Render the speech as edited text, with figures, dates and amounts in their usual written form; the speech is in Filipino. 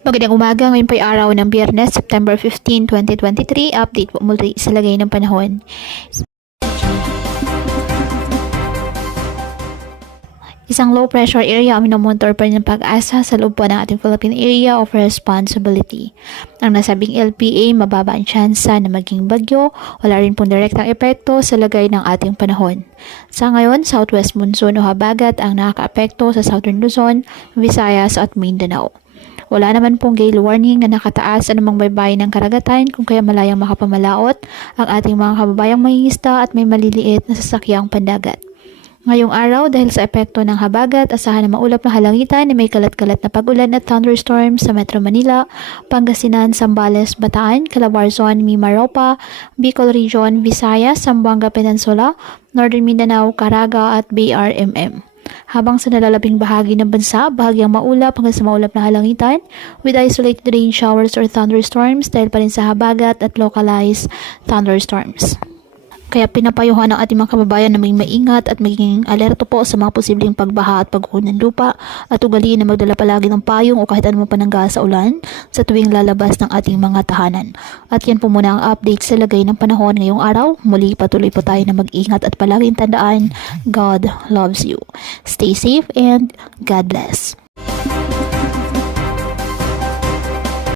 Magandang umaga, ngayon po ay araw ng Biyernes, September 15, 2023. Update po muli sa lagay ng panahon. Isang low pressure area ang minomonitor pa rin ng Pag-asa sa loob po ng ating Philippine Area of Responsibility. Ang nasabing LPA, mababa ang tsansa na maging bagyo, wala rin pong direktang epekto sa lagay ng ating panahon. Sa ngayon, southwest monsoon o habagat ang nakakaapekto sa Southern Luzon, Visayas at Mindanao. Wala naman pong gale warning na nakataas anumang baybayin ng karagatan kung kaya malayang makapamalaot ang ating mga kababayang mangingisda at may maliliit na sasakyang pandagat. Ngayong araw, dahil sa epekto ng habagat, asahan na maulap na halangitan na may kalat-kalat na pag-ulan at thunderstorms sa Metro Manila, Pangasinan, Zambales, Bataan, Calabarzon, Mimaropa, Bicol Region, Visayas, Zamboanga Peninsula, Northern Mindanao, Caraga at BRMM. Habang sa nalalabing bahagi ng bansa, bahagyang maulap hanggang sa maulap na halangitan with isolated rain showers or thunderstorms dahil pa rin sa habagat at localized thunderstorms. Kaya pinapayuhan ng ating mga kababayan na may maingat at maging alerto po sa mga posibleng pagbaha at pagguho ng lupa at ugaliin na magdala palagi ng payong o kahit anumang panangga sa ulan sa tuwing lalabas ng ating mga tahanan. At yan po muna ang update sa lagay ng panahon ngayong araw. Muli patuloy po tayo na mag-ingat at palaging tandaan, God loves you. Stay safe and God bless.